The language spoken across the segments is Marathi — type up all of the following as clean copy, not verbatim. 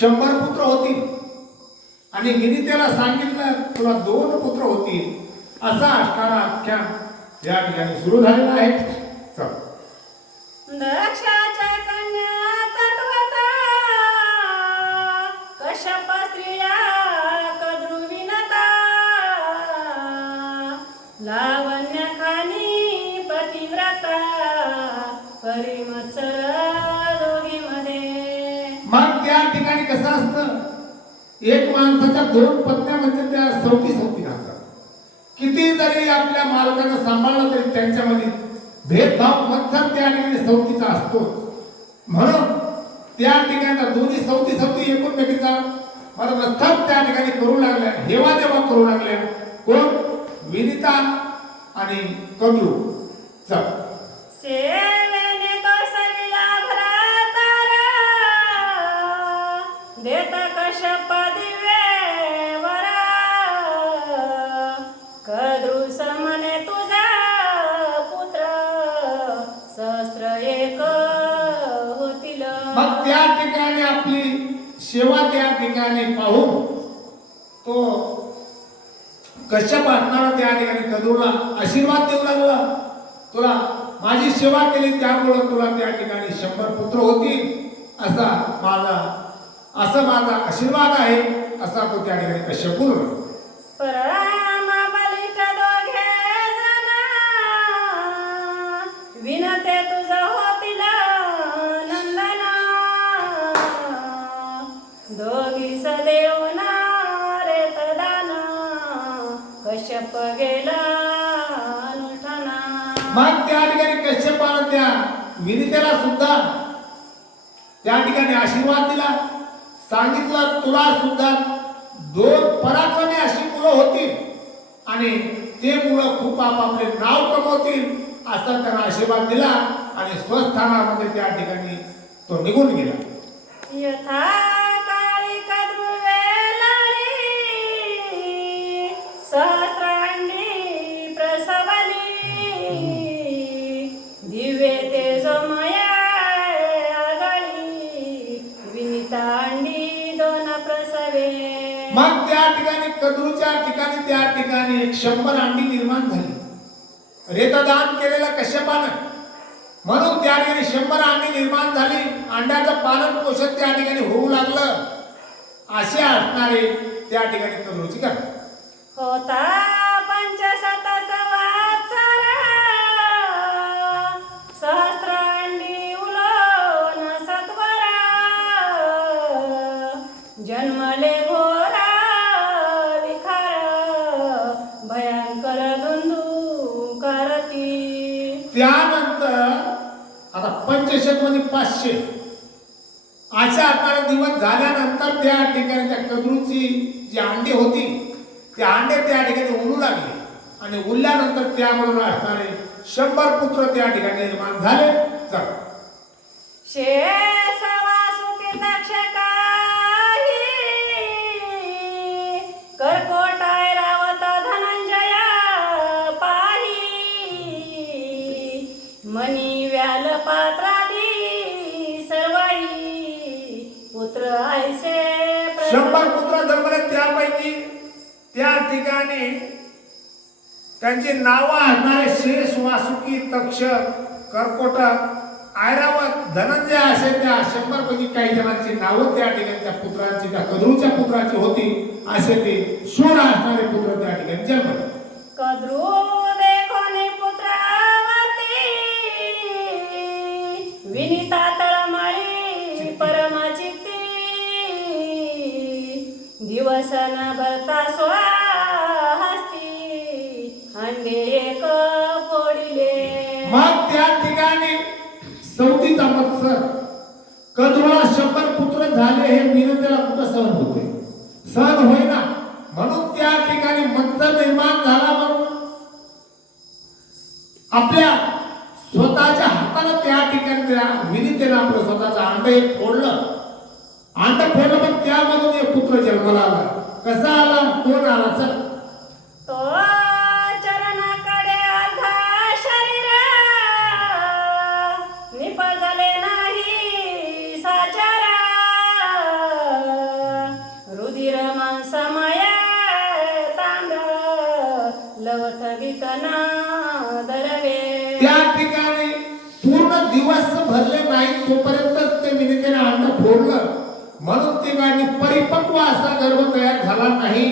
100 पुत्र होतील आणि विनितेला सांगितलं तुला 2 पुत्र होतील, असा असणारा आख्यान या ठिकाणी सुरू झालेला आहे. चल. दक्षाच्या कन्या तत्वता कश्यप स्त्रिया कद्रुविनता लावण्य खानी पतिव्रता परिमत्सर दोघीमध्ये. मग त्या ठिकाणी कसं असतं, एक माणसाच्या 2 पत्न्या म्हणजे त्या 34 राहतात. किती जरी आपल्या मालकाचं सांभाळलं तरी त्यांच्यामध्ये भेदभाव मत्सर त्या ठिकाणी 34 असतो. म्हणून त्या ठिकाणी दोन्ही 34 एकूणमेकीचा मस्तक त्या ठिकाणी करू लागल्या, हेवा देवा करू लागल्या. कोण? विनिता आणि कद्रू. चल. सेवेने तो सविला भ्रातारा देत कश्यप दिव्य वरा कद्रू समने तुझा पुत्र सहस्र एक होतील. मग त्या ठिकाणी आपली सेवा त्या ठिकाणी पाहून तो कश्यप असणारा त्या ठिकाणी कद्रूला आशीर्वाद देऊ लागला. तुला माझी सेवा केली त्यामुळे तुला त्या ठिकाणी 100 पुत्र होतील, असा माझा आशीर्वाद आहे, असा तो त्या ठिकाणी कश्यप बोलला. परमा बलिष्ठ दोघे जना विनते तुझ होतील नंदना दोघी सदेव नारेत दान कश्यप गेला अनुष्ठाना. मग त्या ठिकाणी कश्यपानं त्या विनितेला सुद्धा त्या ठिकाणी आशीर्वाद दिला. सांगितलं तुला सुद्धा 2 पराक्रमी अशी मुलं होतील आणि ते मुलं खूप आपापले नाव कमवतील, असा त्यांना आशीर्वाद दिला आणि स्वस्थानामध्ये त्या ठिकाणी तो निघून गेला. यथा काळी कद्रुवेलारी सहस्रांडी प्रसवली दिव्य तेजोमया आगळी विनिता अंडी 2 प्रसवे. मग त्या ठिकाणी कद्रूच्या ठिकाणी त्या ठिकाणी 100 अंडी निर्माण झाली. रेतदान केलेलं कश्यपानं, म्हणून त्या ठिकाणी 100 अंडी निर्माण झाली. अंड्याचं पालन पोषण त्या ठिकाणी होऊ लागलं. असे असणारे त्या ठिकाणी कद्रूची कथा. होता पंचशत संवत्सरा सहस्रांडी उलोन सत्वरा जन्मले घोरा विखार भयंकर धुंदुकारती. त्यानंतर आता 500 मध्ये 500 अशा असणारे दिवस झाल्यानंतर त्या ठिकाणी त्या कद्रूची जी अंडी होती ते अंडे त्या ठिकाणी उडू लागले आणि उरल्यानंतर त्यामधून असणारे 100 पुत्र त्या ठिकाणी निर्माण झाले. चल. शेषवासुकी तक्षकाही कर्कोटाय रावत धनंजया पाही मनी व्याल पात्रादी सर्वाई पुत्र ऐसे 100 पुत्र जन्मले. त्यापैकी त्या ठिकाणी त्यांची नावं असणारे शेष, वासुकी, तक्ष, कर्कोटक, ऐरावत, धनंजय असे त्या 100 पैकी काही जणांची नावं त्या ठिकाणी त्या पुत्रांची, त्या कद्रूच्या पुत्राची होती. असे ते 16 असणारे पुत्र त्या ठिकाणी जन्मले. कद्रू देखोनी पुत्रावती विनिता तळमळी परमचित्ती दिवस न भरता स्वाहस्ती अंडे एक फोडिले. मग त्या ठिकाणी 34 मत्सर कद्रूला 100 पुत्र झाले. हे विनंतीला कुठं सहन होते? सहन होईना. म्हणून त्या ठिकाणी मत्सर निर्माण झाला. म्हणून आपल्या स्वतःच्या हाताने त्या ठिकाणी त्या विनितेनं आपलं स्वतःचं अंड एक फोडलं. अंड फोडलं पण त्यामधून एक पुत्र जन्माला आला. कसा आला? कोण आला? चल. तो चरणाकडे अर्धा शरीर निपजले नाही साचारा करीत नादरवे. त्या ठिकाणी पूर्ण दिवस भरले नाही तोपर्यंत ते विनितेने अंड फोडलं, म्हणून ती गाडी परिपक्व असा गर्भ तयार झाला नाही,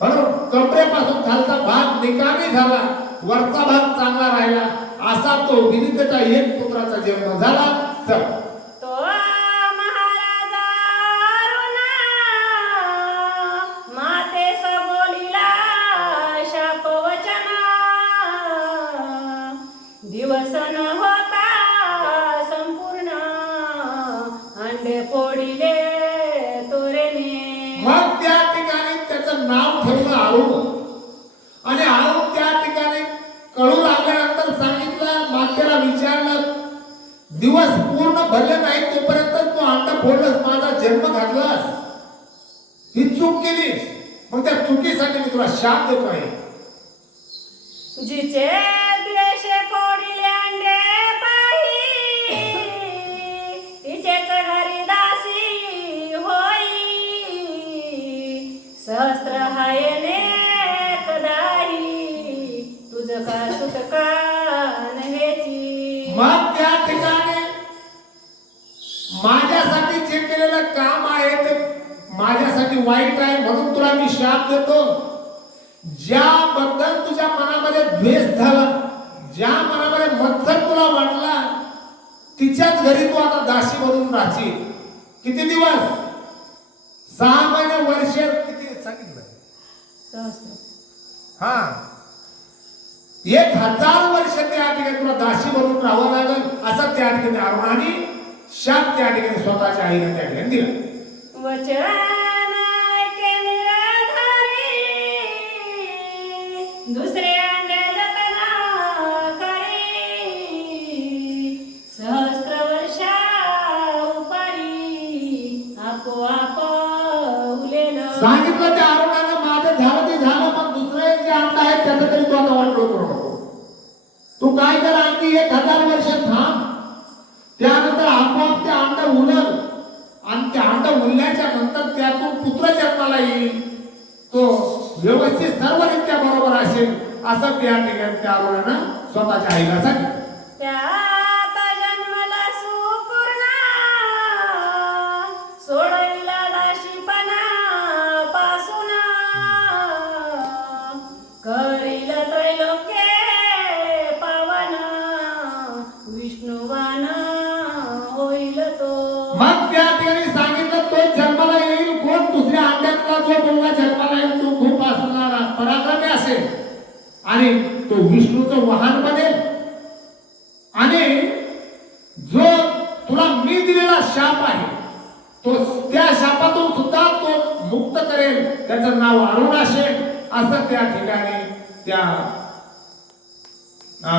म्हणून कमरेपासून खालचा भाग निकामी झाला, वरचा भाग चांगला राहिला, असा तो विनितेचा एक पुत्राचा जन्म झाला. तर तो महाराजा अरुणा मातेस बोलिला शाप वचना. दिवस न होता संपूर्ण अंडे फोडिले तोरेने. मग त्या ठिकाणी त्याचं नाव ठेवलं अरुण, आणि अरुण त्या ठिकाणी कळू लागल्यानंतर सांगितलं, मातेला विचारलं, दिवस पूर्ण भरले नाही तोपर्यंत तू अंड फोडलंस, माझा जन्म घातलास, ही चूक केलीस, मग त्या चुकीसाठी मी तुला शाप देतो आहे. जिचे द्वेषे फोडिले अंडे पाही तिचेच घरी दासी होई. सहस्त्र हायने कदाही तुझ का सुटका नव्हेची. मग त्या ठिकाणी माझ्यासाठी जे केलेलं काम आहे ते माझ्यासाठी वाईट आहे, म्हणून तुला मी शाप देतो. ज्याबद्दल तुझ्या मनामध्ये द्वेष झाला, ज्या मनामध्ये मत्सर तुला वाटला, तिच्याच घरी तू आता दासी बनून राहशील. किती दिवस? 6 महिने, वर्ष, किती सांगितलं? सहस्त्र. हा, 1000 वर्ष त्या ठिकाणी तुला दासी बनून राहावं लागेल, असं त्या ठिकाणी अरुणाने शाप त्या ठिकाणी स्वतःच्या आईला त्या ठिकाणी दिला. वचन ऐके निराधारी दुसरे अंडे जतना करी. सहस्त्र वर्षा उपारी आपोआप उलेलं. सांगितलं त्या अरुणानं, माझं झालं ते झालं, पण दुसरं जे अंड आहे त्याचं तरी तू आता वाटलो करू नको. तू काय कर, आणखी 1000 वर्ष थांब, त्यानंतर आपोआप ते अंड उलल, आणि ते अंड उलल्याच्या नंतर त्यातून पुत्र जन्माला येईल, तो व्यवस्थित सर्वरित्या बरोबर असेल, असं त्या ठिकाणी त्या अरुणानं स्वतःच्या आईला सांगितलं. त्यात जन्मला सुपूर्णा सोडविला दाशीपणा पासून. करील त्रैलोक्ये पावन विष्णुवान होईल तो. मग त्या ठिकाणी सांगितलं, तो जन्माला येईल कोण? दुसऱ्या अंड्यातला जो मुलगा जन्माला येईल तो खूप असणारा पराक्रमी असेल, आणि तो विष्णूचं वाहन बनेल, आणि जो तुला मी दिलेला शाप आहे तो त्या शापातून सुद्धा तो मुक्त करेल, त्याचं नाव अरुण असेल, असं त्या ठिकाणी त्या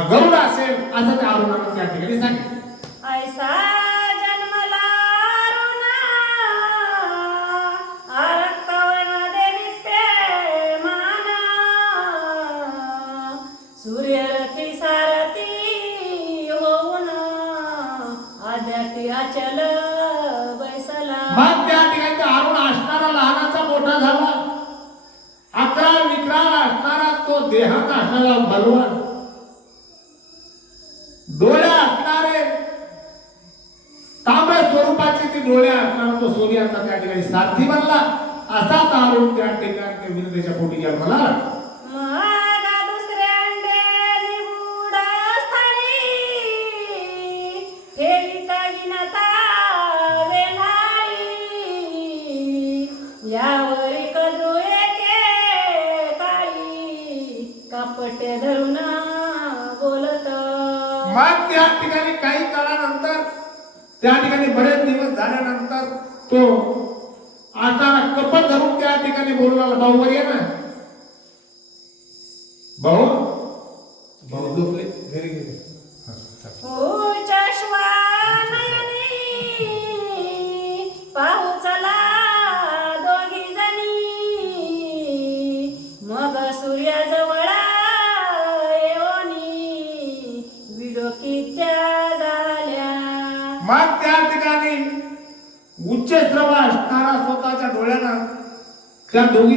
गरुड असेल, असं त्या अरुणानं त्या ठिकाणी सांगितलं. ऐसा जन्मला अरुणा आरक्तवन देवीचे मान. सूर्यरथी सारथी होऊन आद्यापी अचल बैसला. मग त्या ठिकाणी अरुण असणारा लहानाचा मोठा झाला, अकराळ विक्राळ असणारा तो देहात असणारा बलवान, डोळे असणारे तांबड्या स्वरूपाचे ते डोळे असणारा तो सूर्याचा त्या ठिकाणी सारथी बनला, असा अरुण त्या ठिकाणी विनतेच्या पोटी जन्माला आला. मग दुसरे अंडे निगूढ स्थानी ठेवीत विनता वेलाळी. यावरी कद्रू एके काळी कापटे धरून बोलत. मग त्या ठिकाणी काही काळानंतर, त्या ठिकाणी बरेच दिवस झाल्यानंतर तो आता कपट धरून त्या ठिकाणी बोलू लागला, भाऊ वर ये ना, भाऊ भाऊ झोपले घरी गेले. उच्च श्वानयनी पाहू चला दोघी जणी. मग सूर्याजवळ येऊनी विलोकित्या झाल्या. मग त्या ठिकाणी उच्च श्रवा असणारा स्वतःच्या डोळ्यानं त्या दोघी